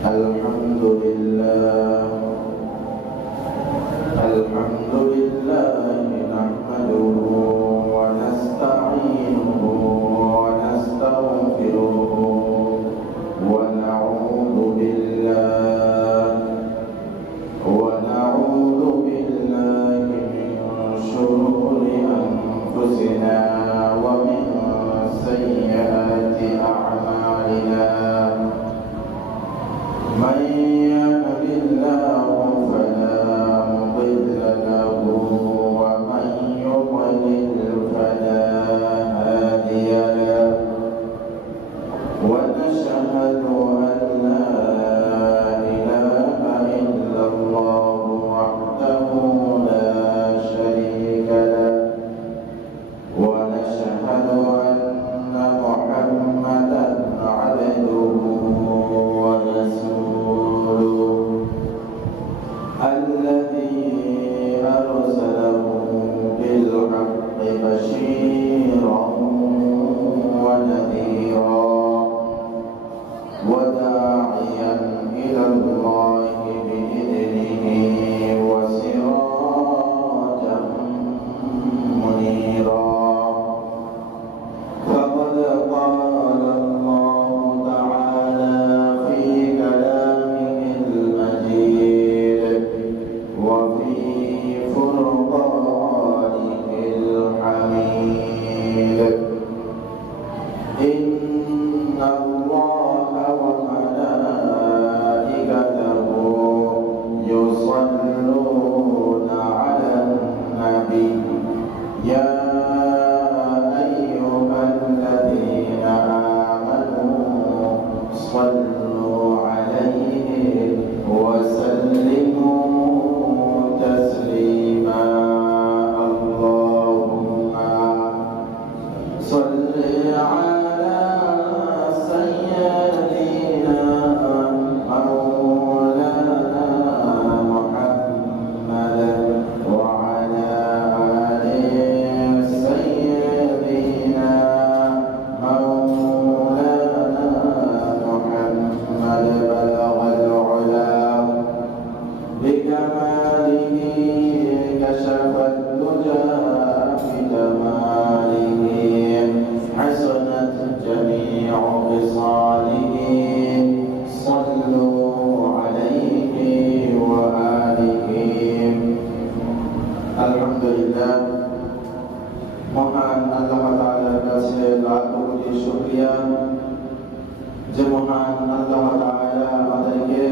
الحمد لله نحمده ونستعينه ونستغفره ونعوذ بالله من شرور أنفسنا ومن سيئات أعمالنا من يهد الله فلا مضل له ومن يضلل فلا هادي له ونشهد أن لا إله إلا الله وحده لا شريك له ونشهد أن محمدا عبده ورسوله الذي أرسله بالحق بشيرا ونذيرا وداعيا إلى الله بإذنه وسراجا منيرا فقد قال الله تعالى في كلامه المجيد وفي فرقانه الحميد إن الله وملائكته يصلون على النبي يا أيها الذين آمنوا صلوا عليه وسلموا تسليما اللهم صل على سيدنا مولانا محمد وعلى آل سيدنا مولانا محمد بلغ العلا بكماله كشف الدجى بجماله حسنت جميع خصاله صلوا عليه وآله الحمد لله মহান আল্লাহ তাআলার কাছে লাখ কোটি শুকরিয়া যে মহান আল্লাহ তাআলা আমাদেরকে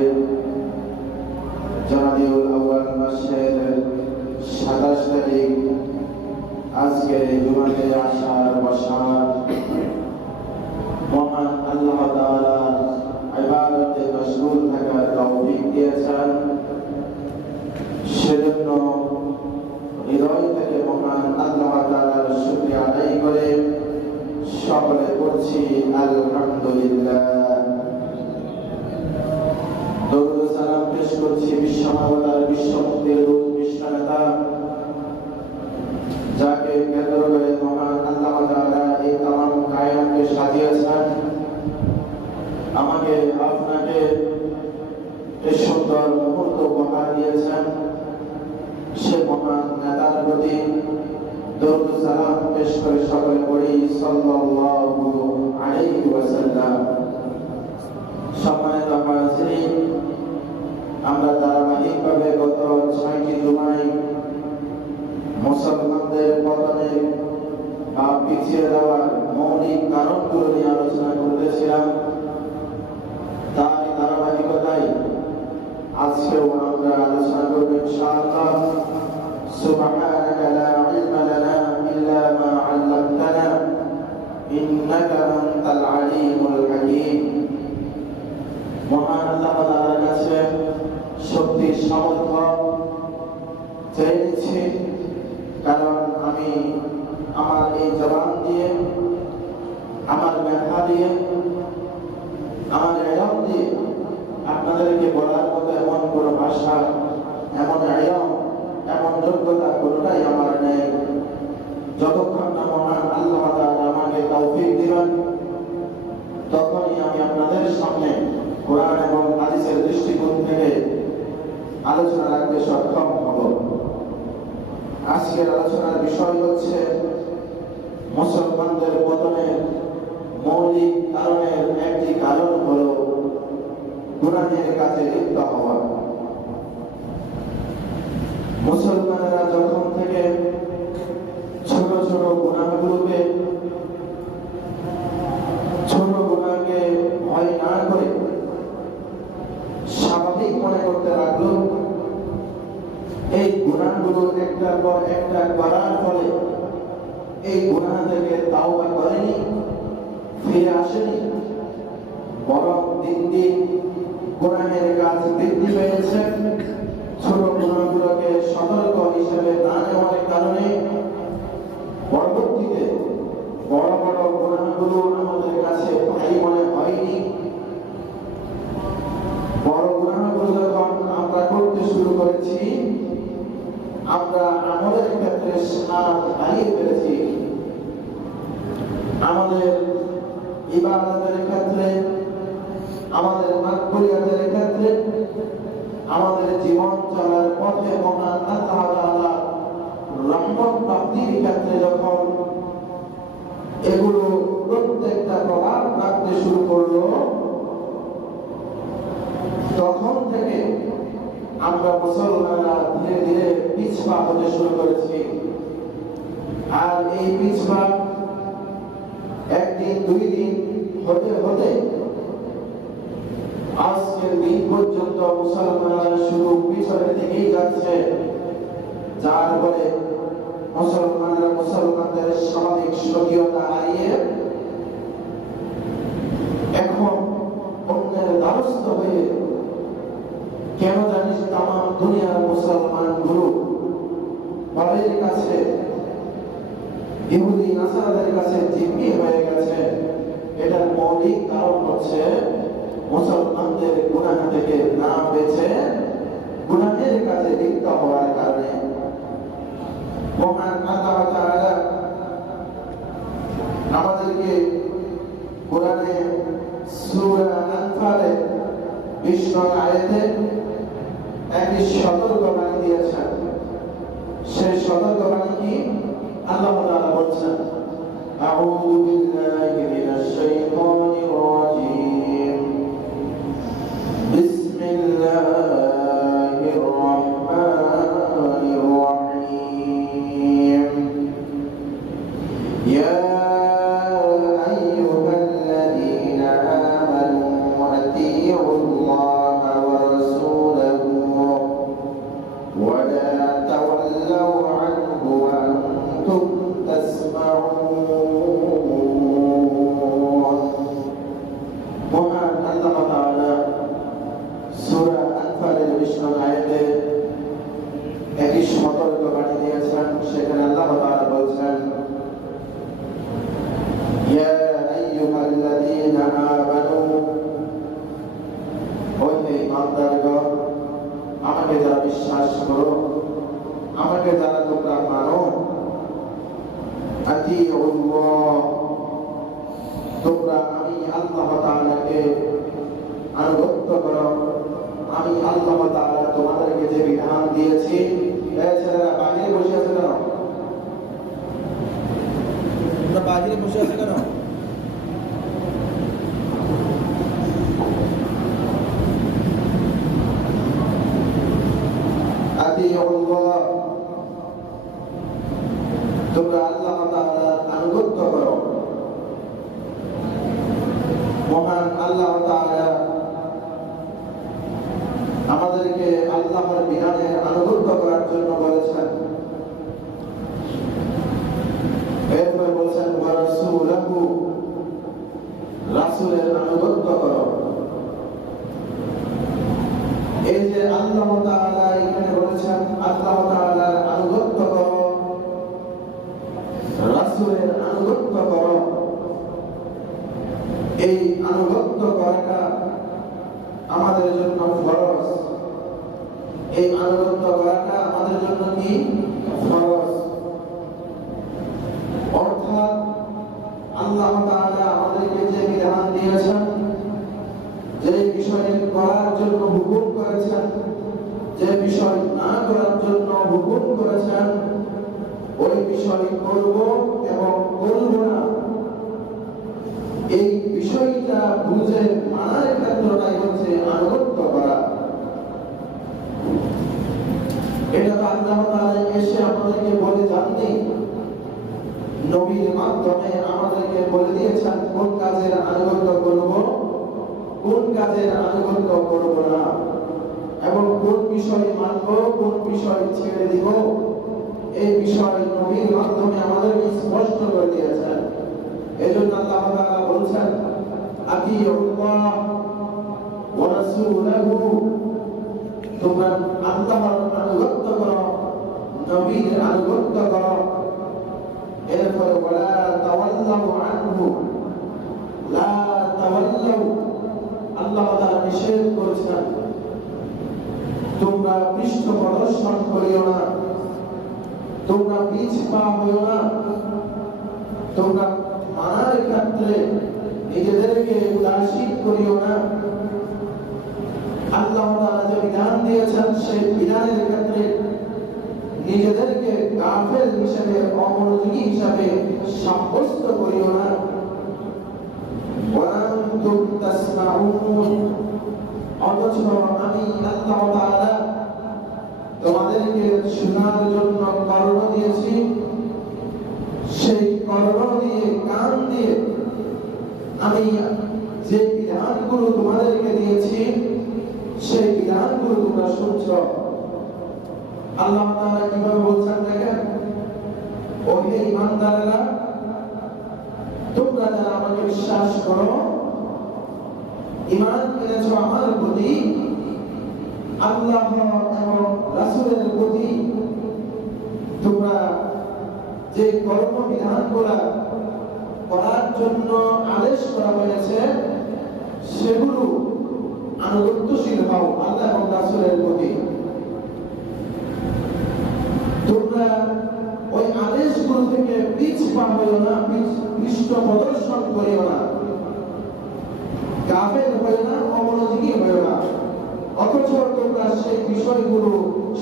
জামাদিউল আউয়াল মাসের 27 তারিখ আজকে জুমাতে আসার বসার মহান আল্লাহ তাআলা ইবাদতে মশগুল থাকার তৌফিক দিয়েছেন সেজন্য হৃদয় থেকে মহান আল্লাহ তাআলার শুকরিয়া আদায় করে সকলে পড়ছি আলহামদুলিল্লাহ দরুদ সালাম পেশ করছি বিশ্বমানবতার বিশ্বমুক্তির দূত বিশ্বনেতা যাকে কেন্দ্র করে মহান আল্লাহ তাআলা এই তামাম কায়নাতকে সাজিয়েছেন আমাকে আপনাকে এই সুন্দর মুহূর্ত উপহার দিয়েছেন সে মহান নেতার প্রতি দরুদ সালাম পেশ করে সকলে পড়ি সাল্লাল্লাহু আলাইহি ওয়াসাল্লাম সম্মানিত হাজিরিন আমরা ধারাবাহিকভাবে গত 6টি জুমায় মুসলমানদের পতনে বা পিছিয়ে যাওয়ার মৌলিক কারণগুলো নিয়ে আলোচনা করতেছিলাম তার ধারাবাহিকতায় আজকেও আমরা আলোচনা করব ইনশাআল্লাহ সুবহানাকা লা ইলমা লানা ইল্লা মা 'আল্লামতানা ইন্নাকা আনতাল আলিমুল হাকীম মহান আল্লাহ তাআলার কাছে শক্তি সামর্থ্য চেয়েছি কারণ আমি আমার এই জবান দিয়ে আমার ব্যাখ্যা দিয়ে আমার ইলম দিয়ে আপনাদেরকে বলার মতো এমন কোনো ভাষা এমন ইলম এমন যোগ্যতা কোনোটাই আমার নেই যতক্ষণ না মহান আল্লাহ তাআলা আমাকে তৌফিক দিবেন তখনই আমি আপনাদের সামনে কোরআন এবং হাদিস আলোচনা রাখতে সক্ষম হব। আজকের আলোচনার বিষয় হচ্ছে মুসলমানদের পতনের মৌলিক কারণের একটি কারণ হল গুনাহের কাজে লিপ্ত হওয়া। মুসলমানেরা যখন থেকে ছোট ছোট গুনাহগুলোকে ভয় না করে স্বাভাবিক মনে করতে লাগলো, এই গুনাহগুলো একটার পর একটা করার ফলে এই গুনাহ থেকে তাওবা করেনি, ফিরে আসেনি, বরং দিন দিন গুনাহের কাজ বৃদ্ধি পেয়েছে। ছোট গুনাহগুলোকে সতর্ক হিসেবে না নেওয়ার কারণে পরবর্তীতে বড় বড় গুনাহগুলো আমাদের কাছে ভারী মনে হয়নি। বড় গুনাহগুলো যখন আমরা করতে শুরু করেছি, আমরা আমলের ক্ষেত্রে স্বাদ হারিয়ে ফেলেছি। আমাদের ইবাদতের ক্ষেত্রে, আমাদের মাকবুলিয়াতের ক্ষেত্রে, আমাদের জীবন চলার পথে মহান আল্লাহ তাআলা রহমত প্রাপ্তির ক্ষেত্রে যখন এগুলো প্রত্যেকটা প্রভাব রাখতে শুরু করলো, তখন থেকে আমরা মুসলমানরা ধীরে ধীরে পিছপা হতে শুরু করেছি। আর এই পিছপা একদিন দুই দিন হতে হতে আজকের দিন পর্যন্ত মুসলমানরা শুধু পিছনের দিকেই যাচ্ছে, যার ফলে মুসলমানদের সামাজিক স্বকীয়তা হারিয়ে এখন অন্যের দ্বারস্থ হয়ে, কেন জানিস তাম দুনিয়ার মুসলমান গুলো বাবের কাছে, ইহুদি নাসারাদের কাছে জিম্মি হয়ে গেছে। এটার মৌলিক কারণ হচ্ছে মুসলমানদের গুনাহ থেকে না বেঁচে গুনাহের কাছে লিপ্ত হওয়ার কারণে। মহান আল্লাহ তাআলা আমাদেরকে কোরআনে সূরা আনফালে 20 নং আয়াতে একটি সতর্কবাণী দিয়েছেন। সেই সতর্কবাণী কি? আল্লাহ তাআলা বলছেন, আউযু বিল্লাহি মিনাশ শাইতানির রাজীম, বিসমিল্লাহির রাহমানির রাহিম, ইয়া আইয়ুহাল্লাযীনা আমানু আতিউল্লাহা ওয়া রাসূলাহু ওয়া লা তাওয়াল্লাউ আনহু ওয়া আনতুম তাসমাউন। মহান আল্লাহ তাআলা সূরা আনফালের 20 নং আয়াতে একটি সতর্কবাণী দিয়েছেন। সেখানে আল্লাহ তাআলা বলছেন, ইয়া আইয়ুহাল্লাযীনা আমানু, ও হে ইমানদারগণ, আমাকে যারা বিশ্বাস করো, আমাকে যারা তোমরা মানো, আতিউল্লাহ, তোমরা আমি আল্লাহ তাআলাকে আনুগত্য করো। আমি আল্লাহ তাআলা তোমাদেরকে যে বিধান দিয়েছি। ছেলেরা বাইরে বসে আছে কেন? তোমরা বাইরে বসে আছে কেন? আতিউল্লাহ, তোমরা আল্লাহ তাআলার আনুগত্য করো। মহান আল্লাহ তাআলা আমাদেরকে আল্লাহর বিধানের আনুগত্য করার জন্য বলেছেন। এরপরে বলেছেন, ওয়া রাসূলুহু, রাসূলের আনুগত্য করো। এই যে আল্লাহ তাআলা এখানে বলেছেন আল্লাহ তাআলার আনুগত্য করো, রাসূলের আনুগত্য করো, এই আনুগত্য করাটা আমাদের জন্য ফরজ। এই আনুগত্য করাটা আমাদের জন্য কি? ফরজ। অর্থাৎ আল্লাহ তাআলা আমাদেরকে যে বিধান দিয়েছেন, যে বিষয়ে করার জন্য হুকুম করেছেন, যে বিষয় না করার জন্য হুকুম করেছেন ওই বিষয় করব এবং করব না, এই বিষয়টা বুঝে মানার ক্ষেত্রটাই হচ্ছে আনুগত্য করা। এটা তো আল্লাহ তাআলা এসে আমাদেরকে বলে যাননি, নবীর মাধ্যমে আমাদেরকে বলে দিয়েছেন কোন কাজের আনুগত্য করব, কোন কাজের আনুগত্য করব না, এবং কোন বিষয় মানব, কোন বিষয় ছেড়ে দিব। এই বিষয় নবীর মাধ্যমে আমাদেরকে স্পষ্ট করে দিয়েছেন। এজন্য আল্লাহ তাআলা বলেছেন আতিউল্লাহ ওয়া রাসূলাহু, তোমরা আল্লাহর আনুগত্য করো, নবীর আনুগত্য করো। এরপরে ওয়ালা তাওয়াল্লাউ আনহু, লা তাওয়াল্লাউ, আল্লাহ তাআলা নিষেধ করেছেন তোমরা পৃষ্ঠ প্রদর্শন করিও না, তোমরা পিছ পা হইও না, তোমরা মানার ক্ষেত্রে নিজেদেরকে উদাসীন করিও না। আল্লাহ তাআলা যে বিধান দিয়েছেন সেই বিধানের ক্ষেত্রে নিজেদেরকে গাফেল হিসেবে, অমনোযোগী হিসেবে সাব্যস্ত করিও না। ওয়ান্তুম তাসমাউন, অথচ আমি আল্লাহ তাআলা তোমাদেরকে শোনার জন্য কর্ণ দিয়েছি, সেই কর্ণ দিয়ে, কান দিয়ে আমি যে বিধানগুলো তোমাদেরকে দিয়েছি সেই বিধানগুলো তোমরা শুনছ। আল্লাহ তাআলা কিভাবে বলছেন দেখেন, ও হে ঈমানদারেরা, তোমরা যারা আমাকে বিশ্বাস করো, ঈমান এনেছো আমার প্রতি, আল্লাহ এবং রাসূলের প্রতি, তোমরা যে কর্মবিধানগুলো করার জন্য আদেশ করা হয়েছে সেগুলো আনুগত্যশীল হও আল্লাহ এবং রাসূলের প্রতি। তোমরা ওই আদেশগুলো থেকে পিছ পা হইও না, পৃষ্ঠ প্রদর্শন করিও না, গাফেল হইও না, অমনোযোগী হইও না। অথচ তোমরা সেই বিষয়গুলো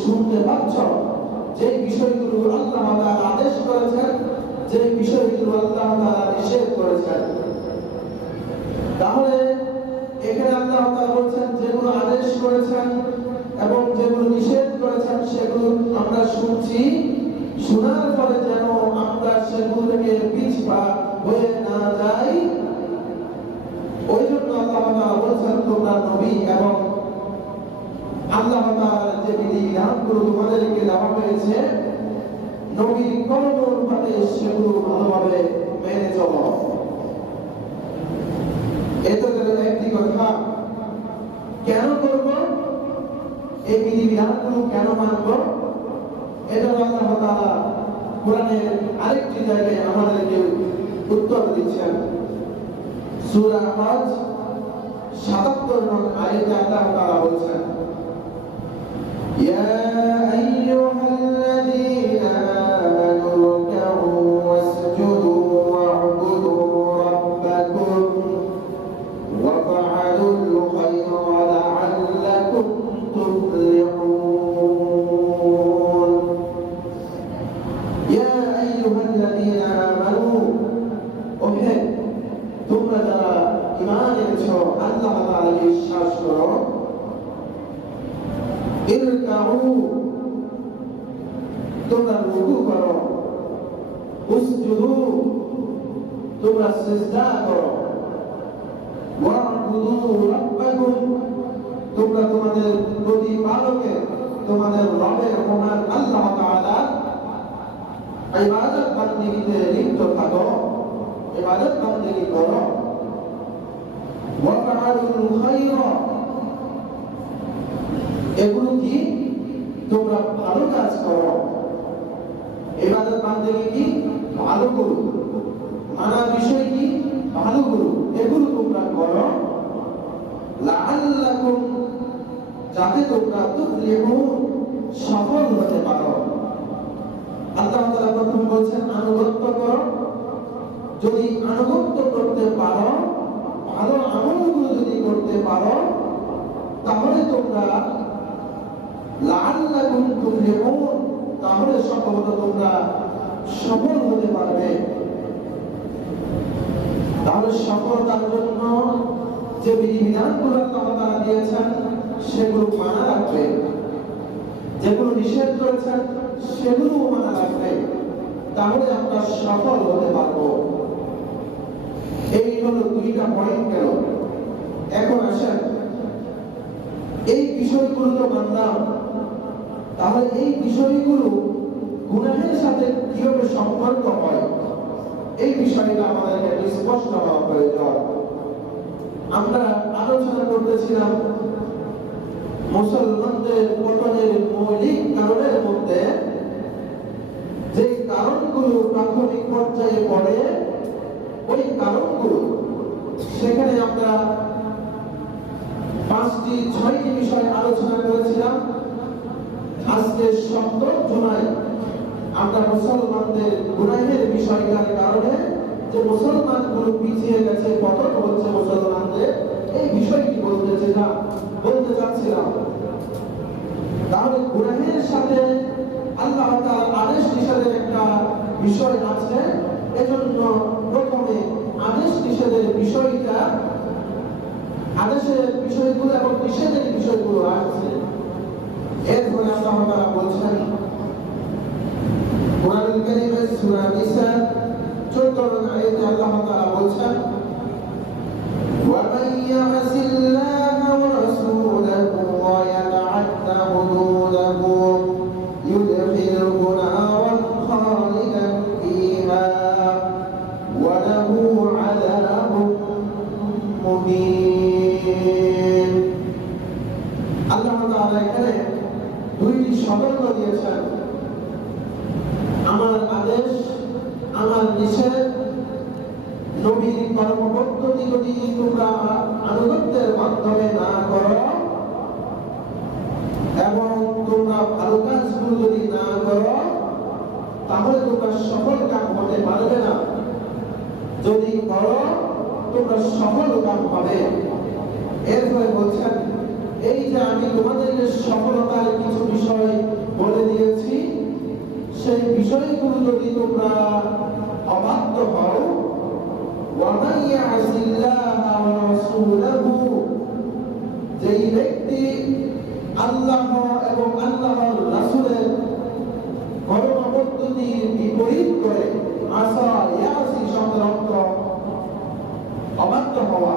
শুনতে পাচ্ছ, যে বিষয়গুলো আল্লাহ তাআলা আদেশ করেছেন, যে বিষয়গুলো আল্লাহ তাআলা নিষেধ করেছেন। তাহলে এখানে আল্লাহ তাআলা বলছেন যেগুলো আদেশ করেছেন এবং যেগুলো নিষেধ করেছেন সেগুলো আমরা শুনছি, শোনার পরে যেন আমরা সেগুলো থেকে পিছপা হয়ে না যাই। ওই জন্য আল্লাহ তাআলা বলছেন তোমরা নবী এবং আল্লাহ তাআলার যে বিধানগুলো তোমাদেরকে দেওয়া হয়েছে নবীর কর্ম অনুপাতে সেগুলো ভালোভাবে মেনে চলো। এটা হলো একটি কথা। কেন করব এই বিধানগুলো, কেন মানব? এটা আল্লাহ তাআলা কোরআনের আরেকটি জায়গায় আমাদেরকে উত্তর দিচ্ছেন। সূরা হজ ৭৭ নং আয়াতে আল্লাহ তাআলা বলছেন, ইয়া আইয়ুহাল্লাযীনা আমানু রুকউ ওয়াসজুদু ওয়া'বুদু রাব্বাকুম ওয়াফআলুল খায়রা লা'আল্লাকুম তুফলিহুন। ইয়া আইয়ুহাল্লাযীনা আমানু, ওহে তোমরা যারা ঈমান এনেছো, আল্লাহ তাআলাকে বিশ্বাস করো, ইরকাউ, তোমরা রুকু করো, উসজুদু, তোমরা সিজদা করো, ওয়া'বুদু রাব্বাকুম, তোমরা তোমাদের প্রতিপালকের, তোমাদের রবের মহান আল্লাহ তাআলা ইবাদত বন্দেগীতে লিপ্ত থাকো, ইবাদত বন্দেগী করো। ওয়াফআলুল খায়রা, এগুলো কি? তোমরা ভালো কাজ করো, ইবাদত বন্দেগী কি? ভালো করো, মানা বিষয় কি? ভালো করো, এগুলো তোমরা করো। লাআল্লাকুম, যাতে তোমরা তুফলিহুন, সফল হতে পারো। আল্লাহ তাআলা প্রথম বলছেন আনুগত্য করো। যদি আনুগত্য করতে পারো, ভালো আমলগুলো যদি করতে পারো, তাহলে তোমরা লাআল্লাকুম তুফলিহুন, তাহলে সম্ভবত তোমরা সফল হতে পারবে। তাহলে সফলতার জন্য যে বিধিবিধানগুলো আল্লাহ তাআলা দিয়েছেন সেগুলো মানা রাখবে, যেগুলো নিষেধ করেছেন সেগুলো মানা রাখবে, তাহলে আমরা সফল হতে পারবো। এই হলো দুইটা পয়েন্ট গেল। এখন আসেন, এই বিষয়গুলো তো মানলাম, তাহলে এই বিষয়গুলো গুনাহের সাথে কিভাবে সম্পর্ক হয় এই বিষয়টা আমাদেরকে স্পষ্ট হওয়া প্রয়োজন। আমরা আলোচনা করতেছিলাম মুসলমানদের পতনের মৌলিক কারণের মধ্যে যে কারণগুলো প্রাথমিক পর্যায়ে পড়ে, ওই কারণগুলো সেখানে আমরা 5-6টি বিষয় আলোচনা করেছিলাম। আজকে 7 জুলাই আমরা মুসলমানদের গুনাহের বিষয়টার কারণে যে মুসলমানগুলো পিছিয়ে গেছে, পতন হচ্ছে মুসলমানদের, এই বিষয়টি বলতে চাচ্ছিলাম। তাহলে গুনাহের সাথে আল্লাহ তাআলার আদেশ নিষেধের একটা বিষয় আছে, এজন্য প্রথমে আদেশ নিষেধের বিষয়টা, আদেশের বিষয়গুলো এবং নিষেধের বিষয়গুলো আসছে। এরপরে আল্লাহ তাআলা বলছেন কোরআনুল কারীমের সূরা নিসা 14 নং আয়াতে আল্লাহ তাআলা বলছেন ওয়া মান ইয়াসিল্লাহা ওয়া রাসূলাহু ওয়া ইয়াতাআদ্দা হুদুদাহু ইউদখিলহু নারান খালিদান ফীহা ওয়া লাহু আযাবুন মুহিন। আল্লাহ তাআলা এখানে দুইটি সতর্ক দিয়েছেন, আমার আদেশ, আমার নিষেধ, নবীর কর্মপদ্ধতি যদি তোমরা আনুগত্যের মাধ্যমে না করো এবং তোমরা ভালো কাজগুলো যদি না করো, তাহলে তোমরা সফল কাম হতে পারবে না। যদি করো তোমরা সফল কাম হবে। এরপরে বলছেন এই যে আমি তোমাদেরকে সফলতার কিছু বিষয় বলে দিয়েছি, সেই বিষয়গুলো যদি তোমরা অবাধ্য হও, ওয়া মান ইয়াসিল্লাহা ওয়া রাসূলাহু, যেই ব্যক্তি আল্লাহ এবং আল্লাহর রাসূলের কর্মপদ্ধতির বিপরীত করে, আসা ইয়াসি শব্দের অর্থ অবাধ্য হওয়া,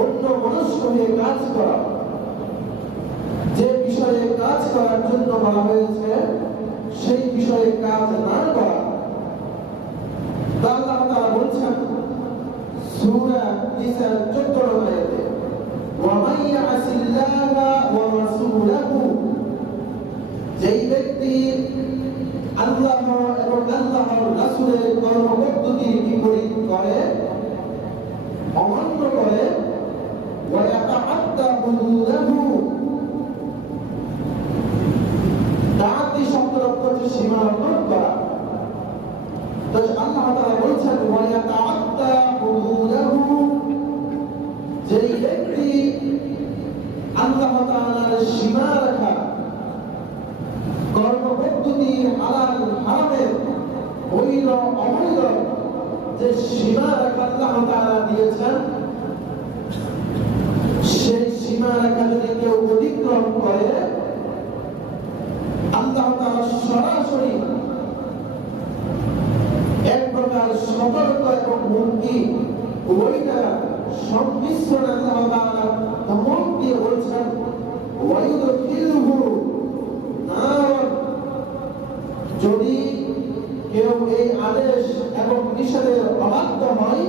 অন্য মনস্ক হয়ে কাজ করা, যে বিষয়ে কাজ করার জন্য বলা হয়েছে সেই বিষয়ে কাজ না করা। আল্লাহ তাআলা বলছেন সূরা নিসা 14 নং আয়াতে ওয়া মান ইয়াসিল্লাহা ওয়া রাসূলাহু, যেই ব্যক্তি আল্লাহ এবং আল্লাহর রাসূলের কর্মপদ্ধতির বিপরীত করে, অমান্য করে, ওয়া ইয়াতাআদ্দা হুদুদাহু, তাআদ্দি শব্দের অর্থ হচ্ছে সীমা লঙ্ঘন করা। তো আল্লাহ তাআলা বলছেন ওয়া ইয়াতাআদ্দা হুদুদাহু, যেই ব্যক্তি আল্লাহ তাআলার সীমা রেখা, কর্মপদ্ধতি, হালাল হারামের, বৈধ অবৈধ যে সীমা রেখা আল্লাহ তাআলা দিয়েছেন, সেই সীমা রেখা যদি কেউ অতিক্রম করে, আল্লাহ তাআলা সরাসরি এক প্রকার সতর্ক এবং হুমকি উভয়টা সংমিশ্রণ আল্লাহ তাআলা ধমক দিয়ে বলছেন ওয়ায়ুদখিলহু নারান, যদি কেউ এই আদেশ এবং নিষেধের অবাধ্য হয়,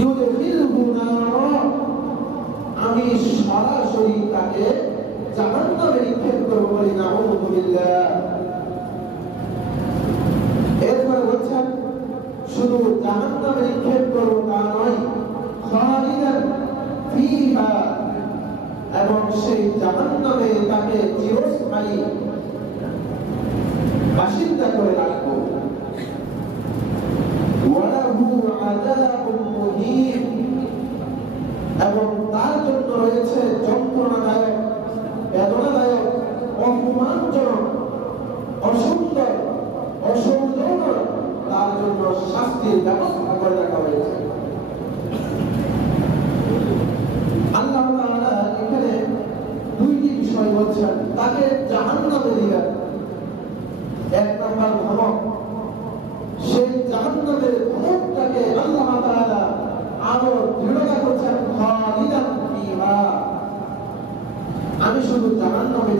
ইউদখিলহু নারান, আমি সরাসরি তাকে জাহান্নামে নিক্ষেপ করব, বলি নাউযু বিল্লাহ। এরপর বলছেন শুধু জাহান্নামে নিক্ষেপ করব তা নয়, খালিদান ফীহা, এবং সেই জাহান্নামে তাকে চিরস্থায়ী বাসিন্দা করে রাখব। ওয়া লাহু আযাবুন মুহিন, এবং তার জন্য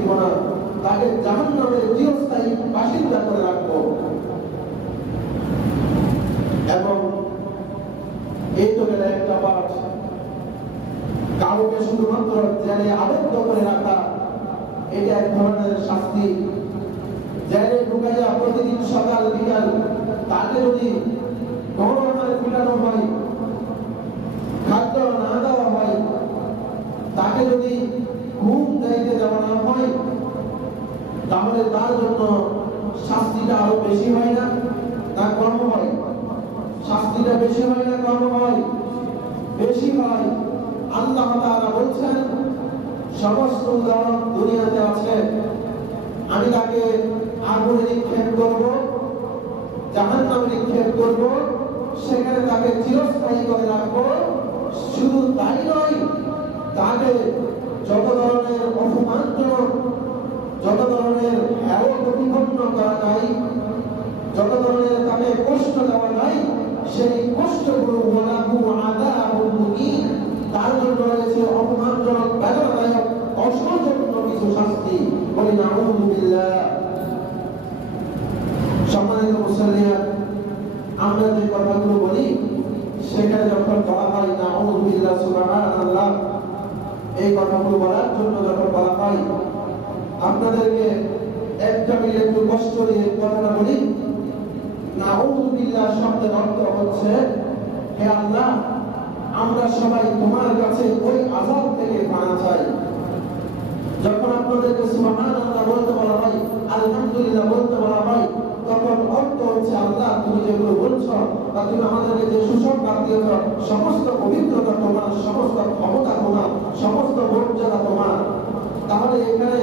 দিব না, তাকে জাহান্নামের চিরস্থায়ী বাসিন্দা করে রাখবো। এবং এই তো গেলে একটা পাঠ। কাউকে শুধুমাত্র জেলে আবদ্ধ করে রাখা, এটা এক ধরনের শাস্তি। জেলে ঢুকাইয়া প্রতিদিন সকাল বিকাল তাকে যদি গণহারে পিটানো হয়, খাদ্য না দেওয়া হয়, তাকে যদি ঘুম যাইতে দেওয়া না হয়, তাহলে তার জন্য শাস্তিটা আরো বেশি হয় না, না কম হয়? শাস্তিটা বেশি হয় না কম হয়? বেশি হয়। আল্লাহ তাআলা বলছেন, সমস্ত উদাহরণ দুনিয়াতে আছে। আমি তাকে আগুনে নিক্ষেপ করব, জাহান্নামে নিক্ষেপ করব, সেখানে তাকে চিরস্থায়ী করে রাখবো। শুধু তাই নয়, তাকে যত ধরনের অপমানজনক, যত ধরনের হেয় প্রতিপন্ন করা যায়, যত ধরনের তাকে কষ্ট দেওয়া যায়, সেই কষ্টগুলো ওয়ালাহু আযাবুন মুহিন, তার জন্য রয়েছে অপমানজনক, বেদনাদায়ক, অসহ্যজনক কিছু শাস্তি। বলি নাউযু বিল্লাহ। সম্মানিত মুসল্লিয়ান, আমরা যে কথাগুলো বলি সেখানে যখন বলা হয় নাউযু বিল্লাহ, সুবহানাল্লাহ, এই কথাগুলো বলার জন্য যখন বলা হয়, আপনাদেরকে একটা মিলে একটু কষ্ট দিয়ে কথাটা বলি। নাউযু বিল্লাহ শব্দের অর্থ হচ্ছে, হে আল্লাহ, আমরা সবাই তোমার কাছে ওই আযাব থেকে পানা চাই। যখন আপনাদেরকে সুবহানাল্লাহ বলতে বলা হয়, আলহামদুলিল্লাহ বলতে বলা হয়, তখন অর্থ হচ্ছে, আল্লাহ তুমি যেগুলো বলছো বা তুমি আমাদেরকে যে সুসংবাদ দিয়েছ, সমস্ত পবিত্রতা তোমার, সমস্ত ক্ষমতা তোমার, সমস্ত মর্যাদা তোমার। তাহলে এখানে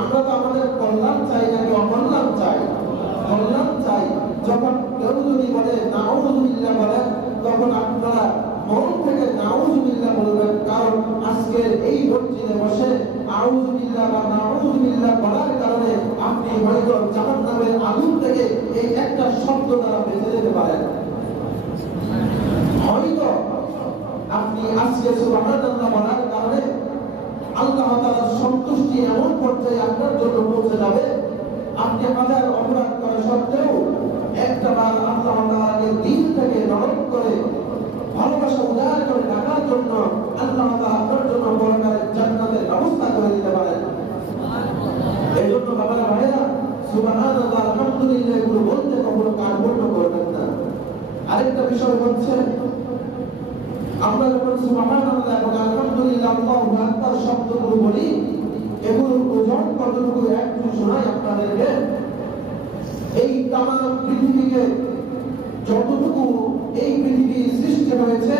আমরা তো আমাদের কল্যাণ চাই নাকি অকল্যাণ চাই? কল্যাণ চাই। যখন কেউ যদি বলে নাউযু বিল্লাহ বলেন, তখন আপনারা মন থেকে নাউযু বিল্লাহ বলবেন। কারণ আজকের এই মসজিদে বসে আউযু বিল্লাহ বা নাউযু বিল্লাহ বলার কারণে আপনি হয়তো জাহান্নামের আগুন থেকে এই একটা শব্দ দ্বারা বেঁচে যেতে পারেন। হয়তো আপনি আজকে সুবহানাল্লাহ বলার কারণে আল্লাহ তাআলার সন্তুষ্টি এমন পর্যায়ে আপনার জন্য পৌঁছে যাবে, আপনি হাজার অপরাধ করা সত্ত্বেও একটা বার আল্লাহ তাআলাকে দিল থেকে নরম করে ভালোবাসা উজাড় করে রাখার জন্য আল্লাহ তাআলা আপনার জন্য পরকালে জান্নাতের ব্যবস্থা করে দিতে পারেন। এই জন্য বাবারা ভাইরা, সুবহানাল্লাহ, আলহামদুলিল্লাহ এগুলো বলতে কখনো কার্পণ্য করবেন না। আরেকটা বিষয় হচ্ছে, আমরা যখন সুবহানাল্লাহ এবং আলহামদুলিল্লাহ, আল্লাহু আকবার শব্দগুলো বলি, এগুলোর ওজন কতটুকু একটু শোনাই আপনাদেরকে। এই তামাম পৃথিবীকে, যতটুকু এই পৃথিবী সৃষ্টি হয়েছে,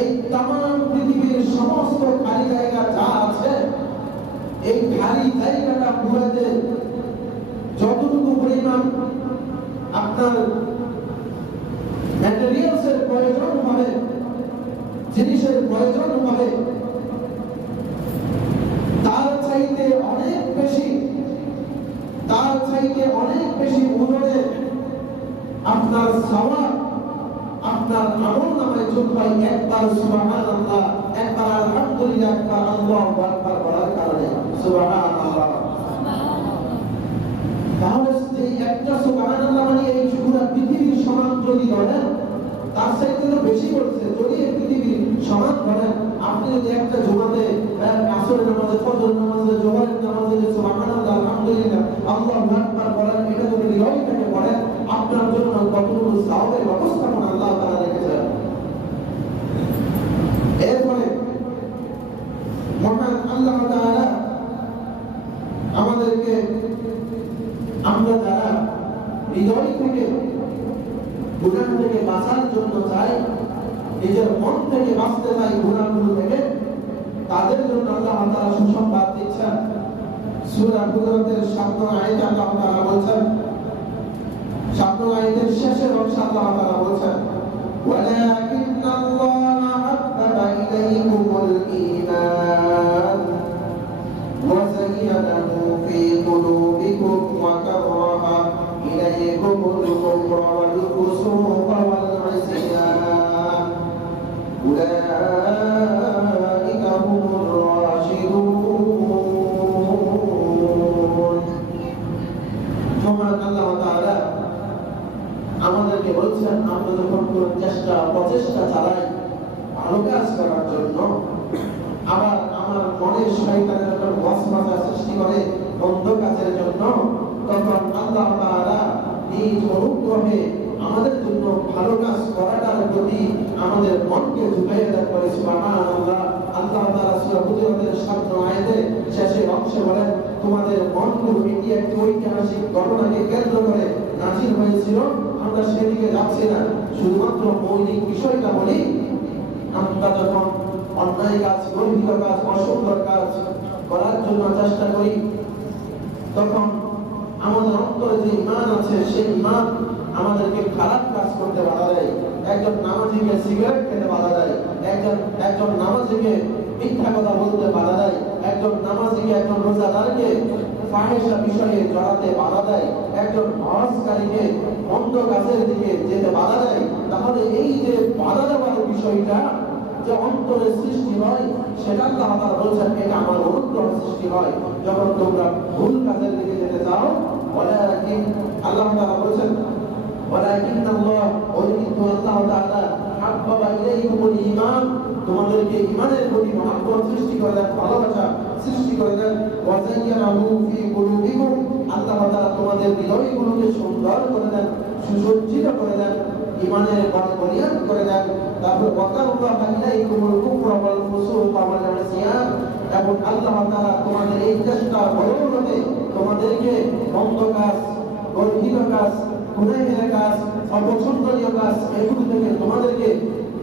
এই তামাম পৃথিবীর সমস্ত খালি জায়গা যা আছে, এই খালি জায়গাটা পুরাতে যতটুকু পরিমাণ আপনার ম্যাটেরিয়ালসের প্রয়োজন হবে, জিনিসের প্রয়োজন হবে, তার চাইতে অনেক বেশি, তার চাইতে অনেক বেশি ওজনে আপনার সওয়াব, আপনার আমল নামায় যোগ হয় একবার সুবহানাল্লাহ, একবার আলহামদুলিল্লাহ, একবার আল্লাহু আকবার বলার কারণে। সুবহানাল্লাহ। তাহলে এই একটা সুবহানাল্লাহ মানে এই পুরো পৃথিবীর সমান যদি ধরেন, তার চাইতে তো বেশি বলছে। যদি এই পৃথিবীর সমান ধরেন, আপনি যদি একটা জুমাতে, আসরের নামাজে, ফজর নামাজে, জোহরের নামাজে সুবহানাল্লাহ, আলহামদুলিল্লাহ, আল্লাহু আকবার বলেন, এটা যদি হৃদয় থেকে পড়েন, আপনার জন্য কতটুকু সওয়াবের ব্যবস্থাপনা আল্লাহ তাআলা রেখেছেন। এরপরে মহান আল্লাহ তাআলা আমাদেরকে, আমরা যারা হৃদয় থেকে গুনাহ থেকে বাঁচার জন্য চাই, নিজের মন থেকে বাঁচতে চাই গুনাহগুলো থেকে, তাদের জন্য আল্লাহ তাআলা সুসংবাদ দিচ্ছেন। সূরা হুজুরাতের 7 আয়াতে আল্লাহ তাআলা বলেন, 7 আয়াতের শেষের অংশে আল্লাহ তাআলা বলেন, ওয়ালাকিন্নাল্লাহা হাব্বাবা ইলাইকুমুল ঈমান ওয়া যায়্যানাহু ফী কুলুবিকুম ওয়া কাররাহা ইলাইকুমুল কুফরা ওয়াল ফুসুকা ওয়াল ইসয়ান উলাইকা হুমুর রাশিদুন। বলছেন আমরা যখন কোনো প্রচেষ্টা চালাই ভালো কাজ করার জন্য, আবার আমার মনের শয়তানের যখন ওয়াসওয়াসা সৃষ্টি করে মন্দ কাজের জন্য, তখন আল্লাহ তাআলা নিজ অনুগ্রহে আমাদের জন্য ভালো কাজ করাটার প্রতি আমাদের মনকে ঝুঁকাইয়া দেন। করে সুবহানাল্লাহ। আল্লাহ তাআলা সূরা হুজুরাতের 7 আয়াতে শেষের অংশে বলেন, তোমাদের মনগুলো এটি একটি ঐতিহাসিক ঘটনাকে কেন্দ্র করে নাজিল হয়েছিল, আমরা সেদিকে যাচ্ছি না, শুধুমাত্র মৌলিক বিষয়টা বলি। আমরা যখন অন্যায় কাজ, গর্হিত কাজ, অসুন্দর কাজ করার জন্য চেষ্টা করি, তখন আমাদের অন্তরে যে ঈমান আছে সেই ঈমান আমাদেরকে খারাপ কাজ করতে বাধা দেয়। একজন নামাজীকে সিগারেট খেতে বাধা দেয়, একজন নামাজীকে মিথ্যা কথা বলতে বাধা দেয়, একজন নামাজীকে, একজন রোজাদারকে ফাহিশা বিষয়ে জড়াতে বাধা দেয়, একজন হজকারীকে মন্দ কাজের দিকে যেতে বাধা দেয়। তাহলে এই যে বাধা দেওয়ার বিষয়টা যে অন্তরে সৃষ্টি হয়, সেটা আল্লাহ তাআলা বলেছেন এটা আমার অনুগ্রহ সৃষ্টি হয় যখন তোমরা ভুল কাজের দিকে যেতে চাও। ওয়ালাকিন আল্লাহ তাআলা বলেছেন ওয়ালাকিন আল্লাহ, কিন্তু আল্লাহ তাআলা হাব্বাবা ইলাইকুমুল ঈমান, তোমাদেরকে ঈমানের প্রতি মহব্বত সৃষ্টি করে দেন, ভালোবাসা সৃষ্টি করে দেন। ওয়া যায়্যানাহু ফি কুলুবিকুম, আল্লাহ তাআলা তোমাদের হৃদয়গুলোকে সুন্দর করে দেন, সুসজ্জিত করে দেন, ঈমানের বলবলিয়ান করে দেন। তারপর ওয়াকাররাহা ইলাইকুমুল কুফরা ওয়াল ফুসুকা ওয়াল ইসয়ান, এবং আল্লাহ তাআলা তোমাদের এই চেষ্টার বদৌলতে তোমাদেরকে মন্দ কাজ, গর্হিত কাজ, গুনাহের কাজ, অপছন্দনীয় কাজ, এগুলো থেকে তোমাদেরকে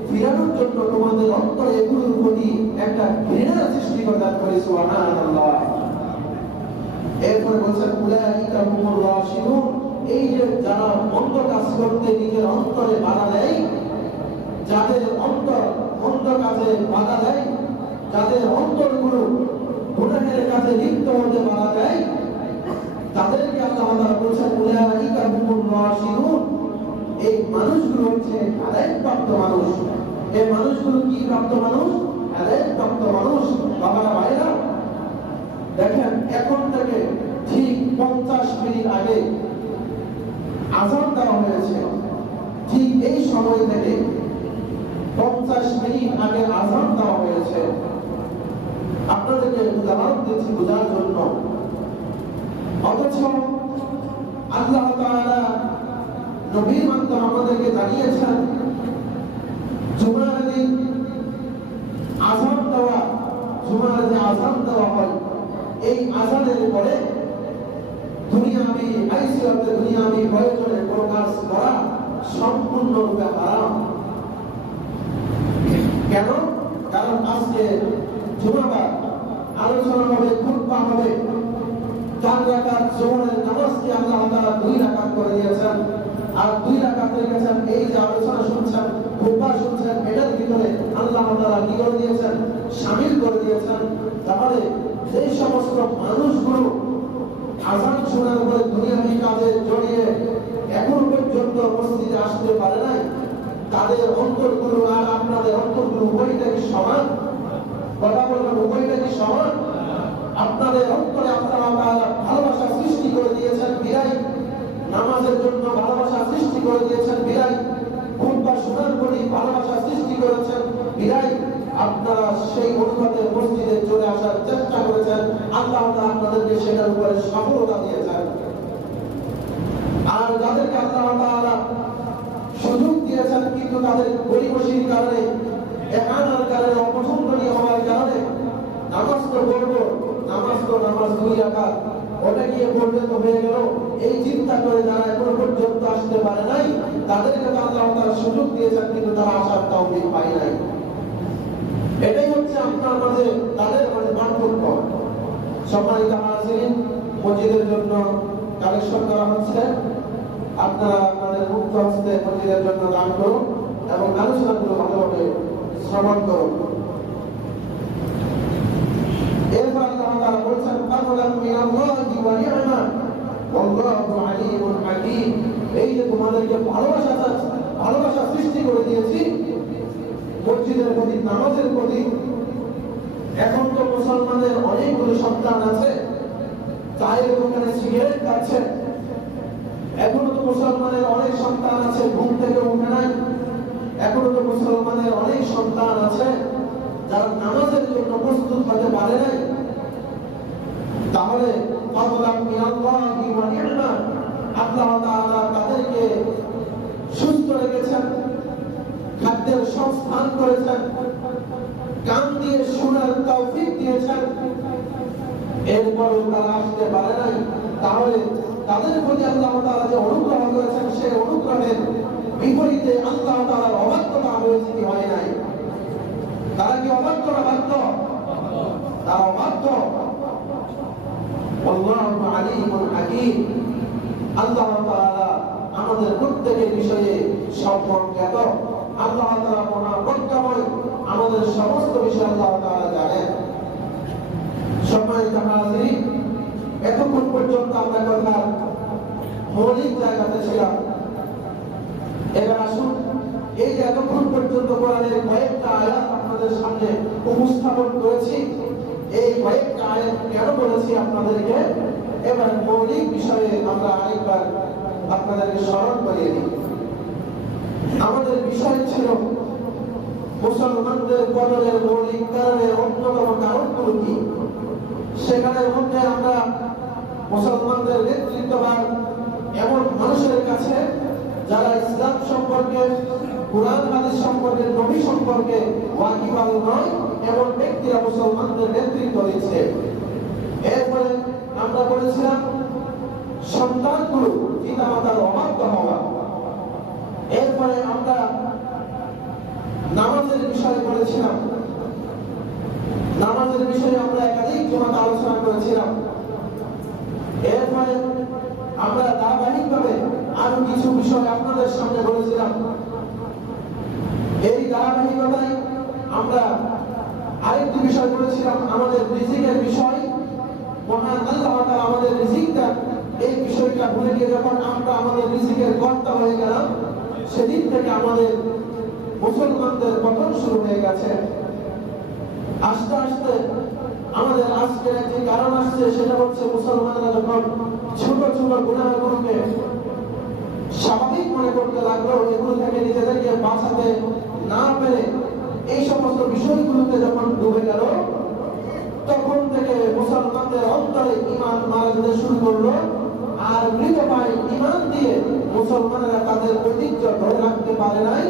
ফিরানোর জন্য তোমাদের অন্তরে এগুলোর প্রতি একটা ঘৃণা সৃষ্টি করে দান করে। সুবহানাল্লাহ। এরপরে বলছেন উলাইকা হুমুর রাশিদুন, এই যে যারা মন্দ কাজ করতে নিজের অন্তরে বাধা দেয়, যাদের অন্তর মন্দ কাজে বাধা দেয়, যাদের অন্তরগুলো গুনাহের কাজে লিপ্ত হতে বাধা দেয়, তাদেরকে আল্লাহ তাআলা বলেছেন উলাইকা হুমুর রাশিদুন, এই মানুষগুলো হচ্ছে হেদায়েতপ্রাপ্ত মানুষ। এই মানুষগুলো কি প্রাপ্ত মানুষ? হেদায়েতপ্রাপ্ত মানুষ। বাবারা ভাইরা দেখেন, এখন থেকে ঠিক 50 মিনিট আগে আযান দেওয়া হয়েছে। ঠিক এই সময় থেকে 50 মিনিট আগে আযান দেওয়া হয়েছে। আপনাদেরকে উদাহরণ দিচ্ছি বোঝার জন্য। অথচ আল্লাহ তাআলা নবীর মাধ্যমে আমাদেরকে জানিয়েছেন জুমার দিন আযান দেওয়া, জুমার যে আযান দেওয়া হয়, এই আযানের পরে দুনিয়াবি হাইসিয়তে, দুনিয়াবি প্রয়োজনে কোনো কাজ করা সম্পূর্ণরূপে হারাম। কেন? কারণ আজকে জুমাবার আলোচনা হবে, খুতবা হবে। 4 রাকাত জোহরের নামাজকে আল্লাহ তাআলা 2 রাকাত করে দিয়েছেন, আর 2 রাকাত রেখেছেন। এই যে আলোচনা শুনছেন, খুতবা শুনছেন, এটার ভিতরে আল্লাহ তাআলা কি করে দিয়েছেন? শামিল করে দিয়েছেন। তাহলে সেই সমস্ত মানুষগুলো আযান শোনার পরে দুনিয়াবি কাজে জড়িয়ে এখন পর্যন্ত মসজিদে আসতে পারে নাই, তাদের অন্তরগুলো আর আপনাদের অন্তরগুলো উভয়টা কি সমান? কথা বলবেন, উভয়টা কি সমান? আপনাদের অন্তরে আল্লাহ তাআলা ভালোবাসা সৃষ্টি করে দিয়েছেন বিরাই, নামাজের জন্য ভালোবাসা সৃষ্টি করে দিয়েছেন বিরাই, খুতবা শোনার প্রতি ভালোবাসা সৃষ্টি করেছেন বিরাই, আপনারা সেই অনুপাতে মসজিদে চলে আসার চেষ্টা করেছেন। আল্লাহ তাআলা আপনাদেরকে সেটার উপরে সফলতা দিয়েছেন। আর যাদেরকে আল্লাহ তাআলা সুযোগ দিয়েছেন কিন্তু তাদের পরিবেশের কারণে, একানার কারণে, অপছন্দনীয় হওয়ার কারণে নামাজ তো পড়বো, নামাজ 2 রাকাত, ওটা গিয়ে পড়লে তো হয়ে গেল, এই চিন্তা করে যারা এখনো পর্যন্ত আসতে পারে নাই, তাদেরকে তো আল্লাহ তাআলা সুযোগ দিয়েছেন কিন্তু তারা আসার তৌফিক পায় নাই। এটাই হচ্ছে আপনার মাঝে তাদের মাঝে পার্থক্য। সম্মানিত হাজিরিন, মসজিদের জন্য কালেকশন করা হচ্ছে, আপনারা আপনাদের মুক্ত হস্তে মসজিদের জন্য দান করুন এবং আলোচনাগুলো ভালোভাবে শ্রবণ করুন। এরপর আল্লাহ তাআলা বলেছেন ফাদলাম মিনাল্লাহি ওয়া নি'মা ওয়াল্লাহু আলীমুন হাকীম, এই যে তোমাদেরকে ভালোবাসা সৃষ্টি করে দিয়েছি মসজিদের প্রতি, নামাজের প্রতি। এখন তো মুসলমানের অনেকগুলো সন্তান আছে, চায়ের দোকানে সিগারেট খাচ্ছে, এখনো তো মুসলমানের অনেক সন্তান আছে ঘুম থেকে উঠে নাই। এখনো তো মুসলমানের অনেক সন্তান আছে যারা নামাজের জন্য প্রস্তুত হতে পারে নাই। তাহলে ফাদলাম মিনাল্লাহি ওয়া নি'মা, আল্লাহ তাআলা তাদেরকে সুস্থ রেখেছেন, খাদ্যের সংস্থান করেছেন, কান দিয়ে শোনার তৌফিক দিয়েছেন, এরপরও তারা আসতে পারে নাই। তাহলে তাদের প্রতি আল্লাহ তাআলা যে অনুগ্রহ করেছেন সেই অনুগ্রহের বিপরীতে আল্লাহ তাআলার অবাধ্যতা হয়েছে কি হয় নাই? তারা কি অবাধ্য না বাধ্য? তারা অবাধ্য। আল্লাহু আলীমুল হাকীম, আল্লাহ তাআলা আমাদের প্রত্যেকের বিষয়ে সম্যজ্ঞাত। আল্লাহ তাআলা মহাপ্রজ্ঞাময়, আমাদের সমস্ত বিষয় আল্লাহ তাআলা জানেন। সম্মানিত হাজিরিন, এতক্ষণ পর্যন্ত আমরা কথার মৌলিক জায়গাতে ছিলাম। এবার আসুন, এই যে এতক্ষণ পর্যন্ত কোরআনের কয়েকটা আয়াত আপনাদের সামনে উপস্থাপন করেছি, এই কয়েকটা আয়াত কেন বলেছি আপনাদেরকে, এবার মৌলিক বিষয়ে আমরা আরেকবার আপনাদেরকে স্মরণ করিয়ে দিই। আমাদের বিষয় ছিল মুসলমানদের পতনের মৌলিক কারণের অন্যতম কারণগুলো কি। সেখানের মধ্যে আমরা মুসলমানদের নেতৃত্ববান এমন মানুষের কাছে যারা ইসলাম সম্পর্কে, কুরআন হাদিস সম্পর্কে, নবী সম্পর্কে ওয়াকিবহাল নয়, এমন ব্যক্তিরা মুসলমানদের নেতৃত্ব দিচ্ছে। এরপরে আমরা বলেছিলাম সন্তানগুলো পিতামাতার অবাধ্য হওয়া। এরপরে আমরা নামাজের বিষয়ে বলেছিলাম। নামাজের বিষয়ে আমরা একাধিক জমাতে আলোচনা করেছিলাম। এরপরে আমরা ধারাবাহিকভাবে আরো কিছু বিষয় আপনাদের সামনে বলেছিলাম। এই ধারাবাহিকতায় আমরা আরেকটি বিষয় বলেছিলাম, আমাদের রিজিকের বিষয়। মহান আল্লাহ তাআলা আমাদের রিজিক দেন, এই বিষয়টা ভুলে গিয়ে যখন আমরা আমাদের রিজিকের কর্তা হয়ে গেলাম, সেদিন থেকে আমাদের মুসলমানদের পতন শুরু হয়ে গেছে। আস্তে আস্তে আমাদের আজকের একটি কারণ আসছে, সেটা হচ্ছে মুসলমানরা যখন ছোট ছোট গুনাহগুলোকে স্বাভাবিক মনে করতে লাগলো, এগুলো থেকে নিজেদেরকে বাঁচাতে না পেরে এই সমস্ত বিষয়গুলোতে যখন ডুবে গেল, তখন থেকে মুসলমানদের অন্তরে ঈমান মারা যেতে শুরু করলো। আর মৃতপ্রায় ঈমান দিয়ে মুসলমানেরা তাদের ঐতিহ্য ধরে রাখতে পারে নাই।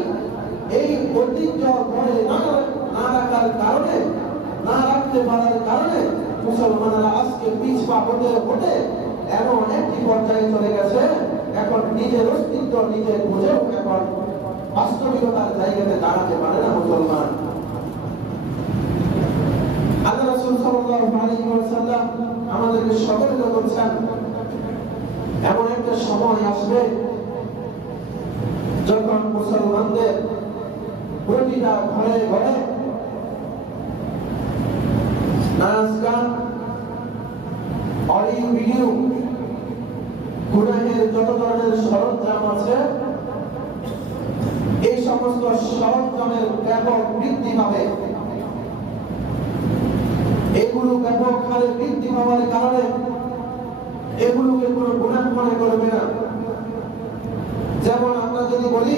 এই ঐতিহ্য ধরে না রাখার কারণে, না রাখতে পারার কারণে মুসলমানেরা আজকে পিছপা হতে হতে এমন একটি পর্যায়ে চলে গেছে, এখন নিজের অস্তিত্ব নিজের বুঝেও এখন বাস্তবিকতার জায়গাতে দাঁড়াতে পারে না মুসলমান। আল্লাহ রাসূল সাল্লাল্লাহু আলাইহি ওয়াসাল্লাম আমাদেরকে সতর্ক করেছেন, এমন একটা সময় আসবে যখন মুসলমানদের প্রতিটা ঘরে ঘরে নাচ গান, অডিও ভিডিও, গুনাহের যত ধরনের সরঞ্জাম আছে, এই সমস্ত সরঞ্জামের ব্যাপক বৃদ্ধি পাবে। এগুলো ব্যাপক হারে বৃদ্ধি পাওয়ার কারণে এগুলোকে কোনো গুনাহ মনে করবে না। যেমন আমরা যদি বলি,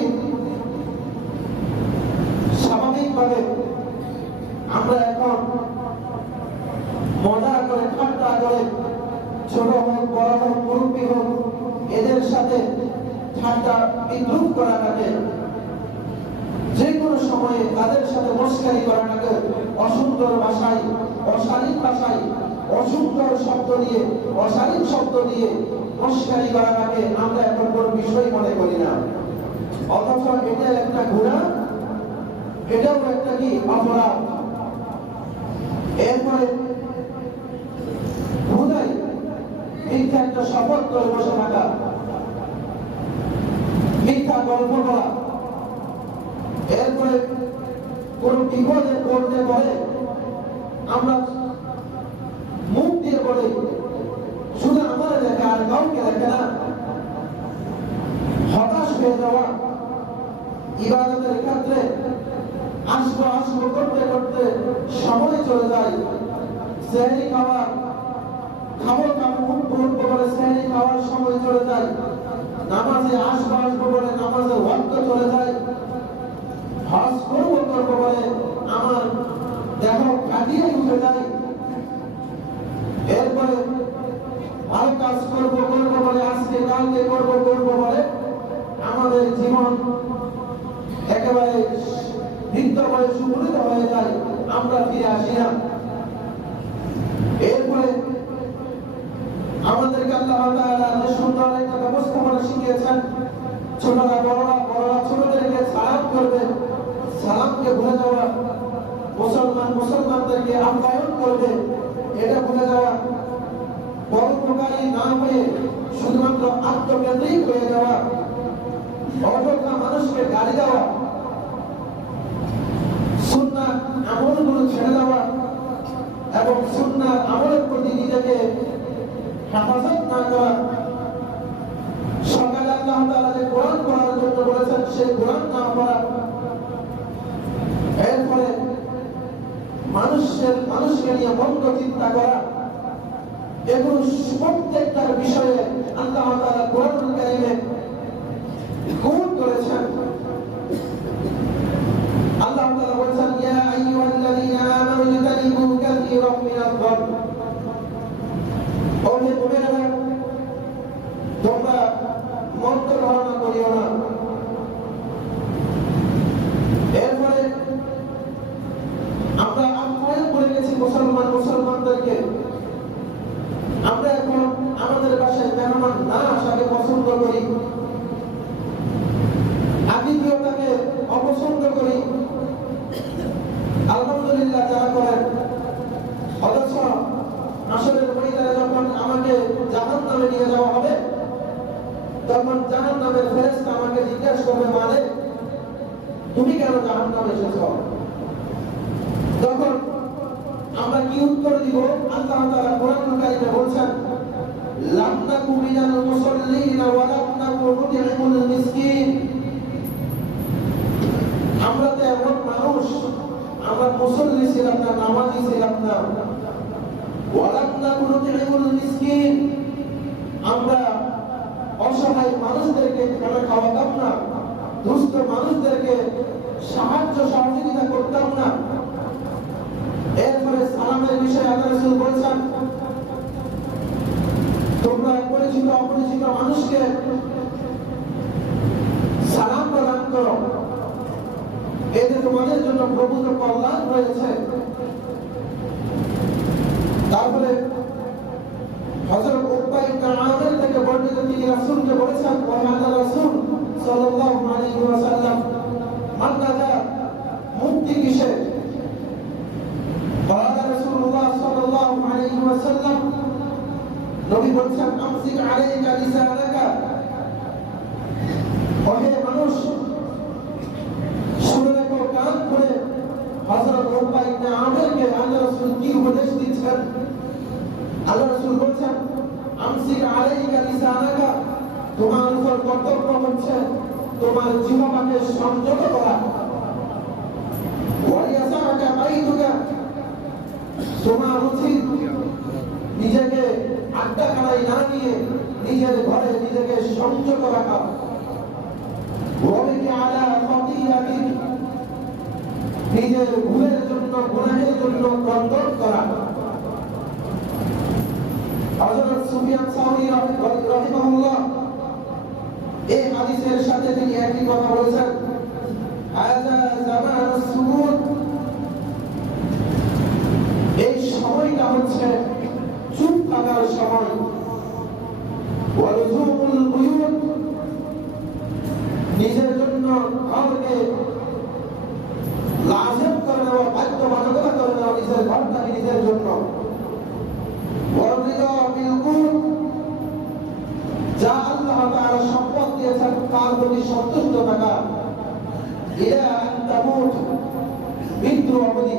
স্বাভাবিকভাবে আমরা এখন মজা করে, ঠাট্টা করে, ছোট হোক বড় হোক মুরব্বী হোক, এদের সাথে ঠাট্টা বিদ্রুপ করাটাকে, যে কোনো সময়ে তাদের সাথে মস্কারি করাটাকে অসুন্দর ভাষায়, অশালীন ভাষায়, অসুন্দর শব্দ দিয়ে, অশালীন শব্দ দিয়ে মস্কারি করাটাকে আমরা এখন কোনো বিষয় মনে করি না। অথচ এটা একটা গুনাহ, এটাও একটা কি অপরাধ। এরপরে হুদাই মিথ্যা একটা শপথ করে বসে থাকা, মিথ্যা গল্প করা, এরপরে কোন বিপদে পড়তে পারে আমরা মুখ দিয়ে বলে শুধু আমার দেখে আর কাউকে দেখে না, হতাশ হয়ে যাওয়া। ইবাদতের ক্ষেত্রে আসবো আসবো করতে করতে সময় চলে যায়, সেহরি খাওয়ার খাবো খাবো উঠবো উঠবো করে সেহরি খাওয়ার সময় চলে যায়, নামাজে আসবো বলে নামাজের ওয়াক্ত চলে যায়, হজ করবো বলে আমার দেহ কাটিয়ে উঠে যায়, এরপরে ভালো কাজ করবো বলে আজকে কালকে করবো বলে আমাদের জীবন একেবারে বৃদ্ধ বয়সে উপনীত হয়ে যায়, আমরা ফিরে আসি না। এরপরে আমাদেরকে আল্লাহ তাআলা যে সুন্দর একটা ব্যবস্থাপনা শিখিয়েছেন, ছোটরা বড়রা ছোটদেরকে সালাম করবে, সালামকে ভুলে যাওয়া, মুসলমানদেরকে আপ্যায়ন করবে এটা ভুলে যাওয়া, পরোপকারী না হয়ে শুধুমাত্র আত্মকেন্দ্রিক হয়ে যাওয়া, অযথা মানুষকে গালি দেওয়া, সুন্নাহ আমলগুলো ছেড়ে দেওয়া এবং সুন্নাহ আমলের প্রতি নিজেকে হেফাজত না করা, সকালে আল্লাহ তাআলা যে কোরআন পড়ার জন্য বলেছেন সেই কোরআন না পড়া, এরপরে মানুষকে নিয়ে মন্দ চিন্তা করা, এগুলো প্রত্যেকটার বিষয়ে আল্লাহ তাআলা কোরআনুল কারীমে গুণ করেছেন। আল্লাহ তাআলা বলেছেন, ইয়া আইয়ুহাল্লাযীনা আমানু ইজতানিবু কাসীরাম মিনায-যন্ন, ও মুমিনেরা তোমরা মন্দ ধারণা করিও না। এরপরে আমরা আপ্যায়ন করে গেছি মুসলমানদেরকে, আমরা এখন আমাদের বাসায় মেহমান না আসাকে পছন্দ করি, আতিথেয়তাকে অপছন্দ করি, আলহামদুলিল্লাহ যারা করেন। অথচ আসরের ময়দানে যখন আমাকে জাহান্নামে নিয়ে যাওয়া হবে, তখন জাহান্নামের ফেরেশতা আমাকে জিজ্ঞাসা করবে, মানে তুমি কেন জাহান্নামে এসেছো? তখন আমরা কি উত্তর দিব? আল্লাহ তাআলা কোরআনুল কারীমে বলছেন, লাম নাকু মিনাল মুসাল্লিন ওয়া লাম নাকু নুতি'মুল মিসকিন। আমরা তো এমন মানুষ, আমরা মুসল্লি ছিলাম না, নামাজি ছিলাম না, ওয়া লাম নাকু নুতি'মুল মিসকিন, আমরা অসহায় মানুষদেরকে খানা খাওয়াতাম না, দুস্থ মানুষদেরকে সাহায্য সহযোগিতা করতাম না। এরপরে সালামের বিষয়ে আল্লাহ রাসূল বলেছেন, তোমরা পরিচিত অপরিচিত মানুষকে সালাম প্রদান করো, এতে তোমাদের জন্য প্রভূত কল্যাণ রয়েছে। তারপরে হযরত উকবা ইবনে আমির থেকে বর্ণিত, তিনি রাসূলকে বলেছেন, ওয়া রাসূল সাল্লাল্লাহু আলাইহি ওয়াসাল্লাম, মান নাজাত, মুক্তি কিসে? রাসূলুল্লাহ সাল্লাল্লাহু আলাইহি ওয়াসাল্লাম নবী বলেছেন, আমসিক আলাইকা লিসানাকা, ওহে মানুষ শুনে রাখো, কান খুলে। হযরত উকবা ইবনে আমিরকে আল্লাহ রাসূল কি উপদেশ দিচ্ছেন? আল্লাহ রাসূল বলেছেন, আমসিক আলাইকা লিসানাকা, তোমার উপর কর্তব্য হচ্ছে তোমার জিহ্বাকে সংযত করা, ওয়া ইয়াসাকা বাইতুকা, তোমার উচিত নিজেকে আড্ডাখানায় না নিয়ে নিজের ঘরে নিজেকে সংযত রাখা, ওয়াবিকি আলা খাতিয়াতিক, নিজের ভুলের জন্য গুনাহের জন্য ক্রন্দন করা। হযরত সুফিয়ান সাউরি রাহিমাহুল্লাহ এই হাদিসের সাথে তিনি একই কথা বলেছেন, হাযা জামানুস সুকুত, এই সময়টা হচ্ছে চুপ থাকার সময়, ওয়ালুজুমুল বুয়ুত, নিজের জন্য ঘরকে লাজিম করে নেওয়া, বাধ্যবাধকতা করে নেওয়া নিজের ঘরটাকে নিজের জন্য, ওয়ারিদা বিল কুত, যা আল্লাহ তাআলা সম্পদ দিয়েছেন তার প্রতি সন্তুষ্ট থাকা, ইলা আন তামুত, মৃত্যু অবধি।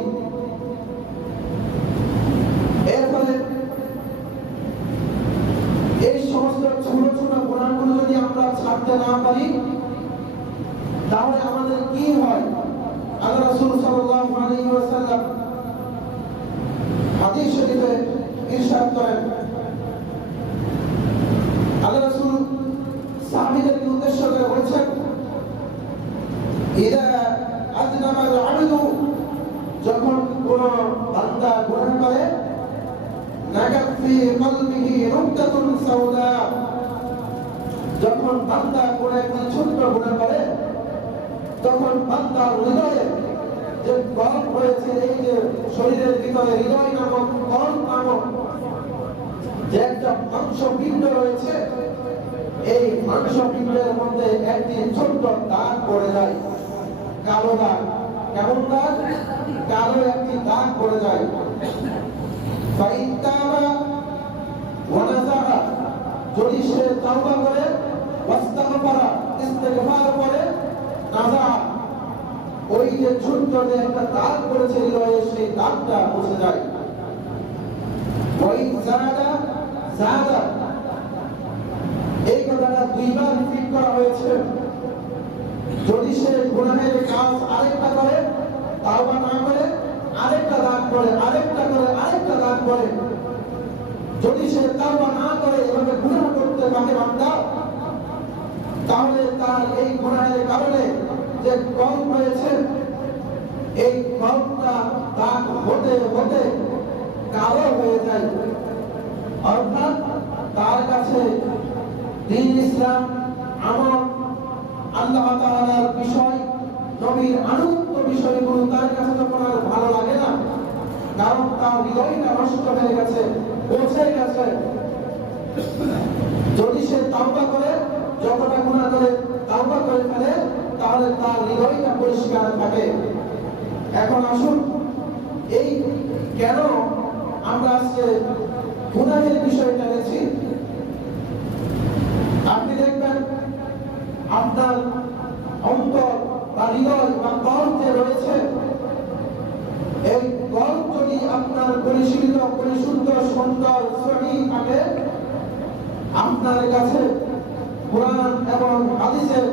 এরপরে এই সমস্ত ছোট ছোট গুনাহগুলো যদি আমরা ছাড়তে না পারি, তাহলে আমাদের কি হয়? আল্লাহ রাসূল সাল্লাল্লাহু আলাইহি ওয়াসাল্লাম হাদিস শরীফে ইরশাদ করেন, আল্লাহ রাসূল সাহাবীদেরকে উদ্দেশ্য করে বলছেন, ইদা আযনাবাল আবদু, যখন কোন বান্দা গুনাহ করে, নাগাত ফি কলবিহি নুকতাতুন সাউদা, যখন বান্দা কোন একটি ছোট্ট গুনাহ করে, তখন বান্দার হৃদয়ে যে কলব রয়েছে, এই যে শরীরের ভিতরে হৃদয় নামক কলব নামক যে একটা মাংসপিণ্ড রয়েছে, এই মাংসপিণ্ডের মধ্যে একটি ছোট্ট দাগ পড়ে যায়, কালো দাগ। কেমন দাগ? কালো একটি দাগ পড়ে যায়। ফাইত্তাবা ওয়া নাযারা, যদি সে তাওবা করে, ওয়াস্তাগফারা, ইস্তিগফার করে, নাযা, ওই যে ছোট্ট যে একটা দাগ পড়েছে হৃদয়ে, সেই দাগটা মুছে যায়। ওই জাদা জাদা, এই কথাটা দুইবার রিপিট করা হয়েছে। যদি সে গুনাহের কাজ আরেকটা করে, তাওবা না করে, আরেকটা দাগ করে, আরেকটা করে, আরেকটা দাগ করে, যদি সে তাওবা না করে এভাবে গুনাহ করতে থাকে বান্দা, তাহলে তার এই গুনাহের কারণে যে কলব রয়েছে, এই কলবটা দাগ হতে হতে কালো হয়ে যায়। অর্থাৎ তার কাছে দ্বীন ইসলাম, আমল, আল্লাহ তাআলার বিষয়, নবীর আনুগত্য বিষয়গুলো তার কাছে তখন আর ভালো লাগে না, কারণ তার হৃদয়টা নষ্ট হয়ে গেছে, পৌঁছে গেছে। যদি সে তাওবা করে, যতটা গুনাহ করে তাওবা করে ফেলে, তাহলে তার হৃদয়টা পরিষ্কার থাকে। এখন আসুন, এই কেন আমরা আজকে গুনাহের বিষয়টা নিয়েছি? আপনি দেখবেন আপনার অন্তর বা হৃদয় বা কলব যে রয়েছে, এই কলব যদি আপনার পরিশীলিত, পরিশুদ্ধ, সুন্দর, সহিহ থাকে, আপনার কাছে কুরআন এবং হাদিসের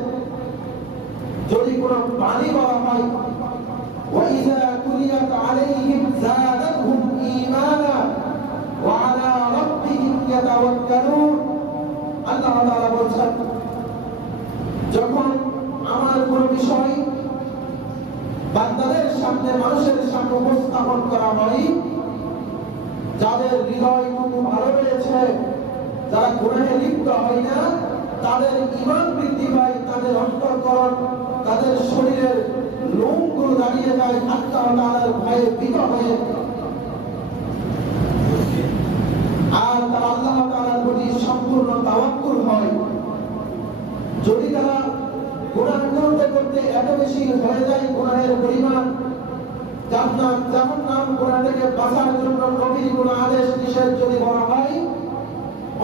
যদি কোনো বাণী বলা হয়, وَإِذَا تُلِيَتْ عَلَيْهِمْ زَادَتْهُمْ إِيمَانًا وَعَلَى رَبِّهِمْ يَتَوَكَّلُونَ, আল্লাহ তাআলা বলছেন, যখন আমার কোন বিষয় বান্দাদের সামনে, মানুষের সামনে উপস্থাপন করা হয়, যাদের হৃদয় ভালো রয়েছে, যারা গুনাহে লিপ্ত হয় না, তাদের ঈমান বৃদ্ধি পায়, তাদের অন্তঃকরণ, তাদের শরীরের লোমগুলো দাঁড়িয়ে যায় আল্লাহ তাআলার ভয়ে ভীত হয়ে, আর তারা আল্লাহ তাআলার প্রতি সম্পূর্ণ তাওয়াক্কুল হয়। যদি তারা গুনাহ করতে করতে এত বেশি হয়ে যায় গুনাহের পরিমাণ, জান্নাত জাহান্নাম, গুনাহ থেকে বাঁচার জন্য নবীর কোন আদেশ নিষেধ যদি বলা হয়,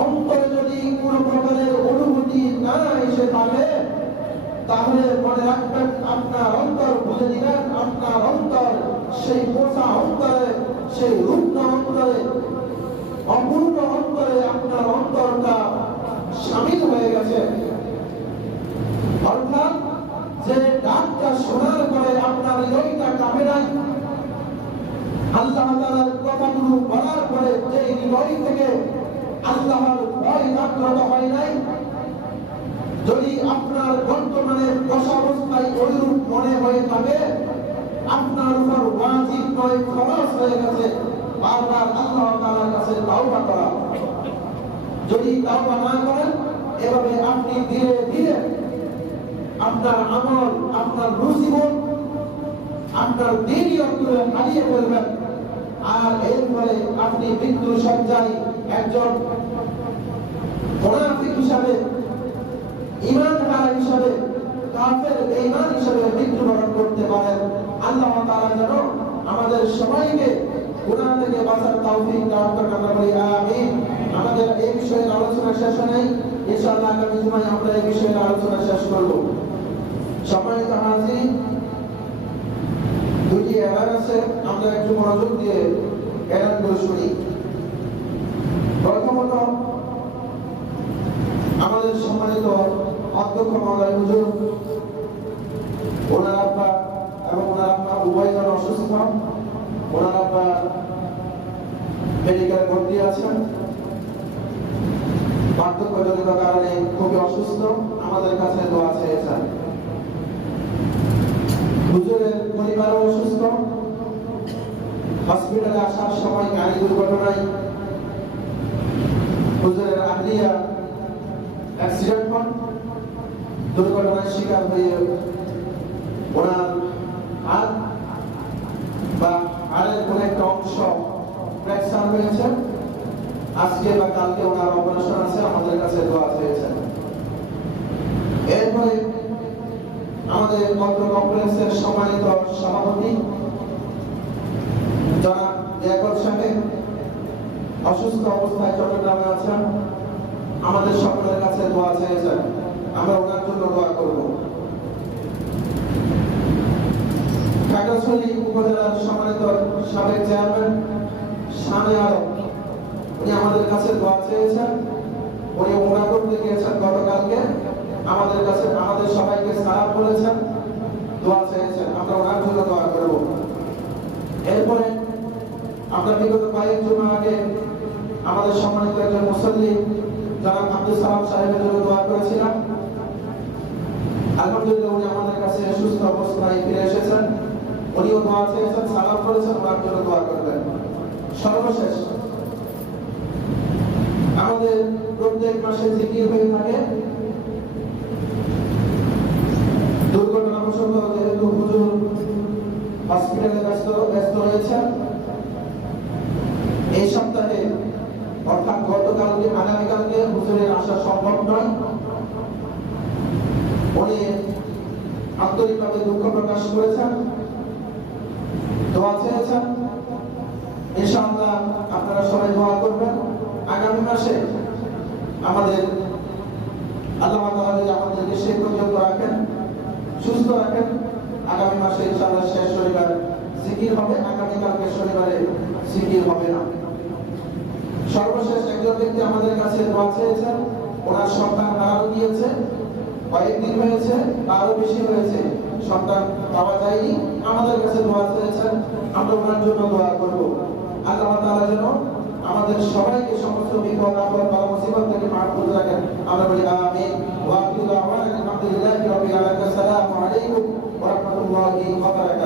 অন্তরে যদি কোন প্রকারের অনুভূতি না এসে থাকে, তাহলে মনে রাখবেন, আপনার অন্তর বুঝে দিবেন, আপনার অন্তর, সেই পোষা অন্তরে, সেই রুগ্ন অন্তরে, অপূর্ণ অন্তরে আপনার অন্তরটা শামিল হয়ে গেছে। অর্থাৎ যে ডাকটা শোনার পরে আপনার হৃদয়টা কাঁপে নাই, আল্লাহ তাআলার কথাগুলো বলার পরে যে হৃদয় থেকে আল্লাহর ভয় জাগ্রত হয় নাই, যদি আপনার বর্তমানে দশাবস্থায় অনুরূপ মনে হয়ে থাকে, আপনার উপর ওয়াজিব নয়, ফরজ হয়ে গেছে বারবার আল্লাহ তাআলার কাছে তাওবা করা। যদি তাওবা না করেন, এভাবে আপনি ধীরে ধীরে আপনার আমল, আপনার নসিবত, আপনার দিনিয়তগুলো হারিয়ে ফেলবেন, আর এরপরে আপনি মৃত্যুর শয্যায় একজন মুনাফিক হিসাবে, ঈমানহারা হিসাবে, কাফের বেঈমান হিসাবে মৃত্যুবরণ করতে পারেন। আল্লাহ তাআলা যেন আমাদের সবাইকে গুনাহ থেকে বাঁচার তৌফিক দান করেন, আমরা বলি আমিন। আমাদের এই বিষয়ে আলোচনা শেষ নেই, ইনশাআল্লাহ আগামী জুমায় আমরা এই বিষয়ে আলোচনা শেষ করব। সম্মানিত হাজির, দুটি এলান আছে, আমরা একটু মনোযোগ দিয়ে এলানগুলো শুনি। প্রথমত, আমাদের সম্মানিত অধ্যক্ষ মহোদয় হুজুর, ওনার আব্বা এবং ওনার আম্মা উভয়জন অসুস্থ, ওনার আব্বা মেডিকেল ভর্তি আছেন। বার্ধক্যজনিত কারণে খুবই অসুস্থ, আমাদের কাছে দোয়া চেয়েছেন। হুজুরের পরিবারও অসুস্থ, হসপিটালে আসার সময় গাড়ি দুর্ঘটনায় হুজুরের আহলিয়া অ্যাক্সিডেন্ট হন, দুর্ঘটনার শিকার হয়ে ওনার হাত বা হাড়ের কোন একটা অংশ ফ্র্যাকচার হয়েছে। আজকে বা কালকে ওনার অপারেশন আছে, আমাদের কাছে দোয়া চেয়েছেন। এরপরে আমাদের অত্র কমপ্লেক্সের সম্মানিত সভাপতি জনাব লিয়াকত সাহেব অসুস্থ অবস্থায় চট্টগ্রামে আছেন, আমাদের সকলের কাছে দোয়া চেয়েছেন, আমরা ওনার জন্য দোয়া করব। খাগড়াছড়ি উপজেলার সম্মানিত সাবেক চেয়ারম্যান শানে আলম, উনি আমাদের কাছে দোয়া চেয়েছেন। উনি ওমরা করতে গিয়েছেন গতকালকে, আমাদের কাছে আমাদের সবাইকে সালাম বলেছেন, দোয়া চেয়েছেন, আমরা ওনার জন্য দোয়া করব। এরপরে আমরা বিগত কয়েক জুমা আগে আমাদের সম্মানিত একজন মুসল্লি জনাব আব্দুল সালাম সাহেবের জন্য দোয়া করেছিলাম। আলহামদুলিল্লাহ উনি আমাদের কাছে সুস্থ অবস্থায় ফিরে এসেছেন, উনিও দোয়া চেয়েছেন, সালাম করেছেন, ওনার জন্য দোয়া করবেন। সর্বশেষ আমাদের প্রত্যেক মাসে জিকির হয়ে থাকে। দুর্ঘটনাবশত যেহেতু হুজুর হসপিটালে ব্যস্ত রয়েছেন, এই সপ্তাহে অর্থাৎ গতকালকে আগামীকালকে হুজুরের আসা সম্ভব নয়। উনি আন্তরিকভাবে দুঃখ প্রকাশ করেছেন, দোয়া চেয়েছেন। ইনশাআল্লাহ আপনারা সবাই দোয়া করবেন। আগামী মাসে আমাদের আল্লাহ তাআলা যদি আমাদেরকে সেই পর্যন্ত রাখেন, সুস্থ রাখেন, আগামী মাসে ইনশাআল্লাহ শেষ শনিবার জিকির হবে, আগামীকালকে শনিবারে জিকির হবে না। সর্বশেষ একজন ব্যক্তি আমাদের কাছে দোয়া চেয়েছেন, ওনার সন্তান হারানো গিয়েছে, কয়েকদিন হয়েছে, আরো বেশি হয়েছে, সন্তান পাওয়া যায়নি, আমাদের কাছে দোয়া চেয়েছেন, আমরা ওনার জন্য দোয়া করব। আল্লাহ তাআলা যেন আমাদের সবাইকে সমস্ত বিপদ আপদ বা মুসিবত থেকে মাহফুজ রাখেন, আমরা বলি আমিন। ওয়া আখিরু দাওয়ানা আলহামদুলিল্লাহি রাব্বিল আলামিন। আসসালামু আলাইকুম ওয়া রাহমাতুল্লাহি ওয়া বারাকাতুহু।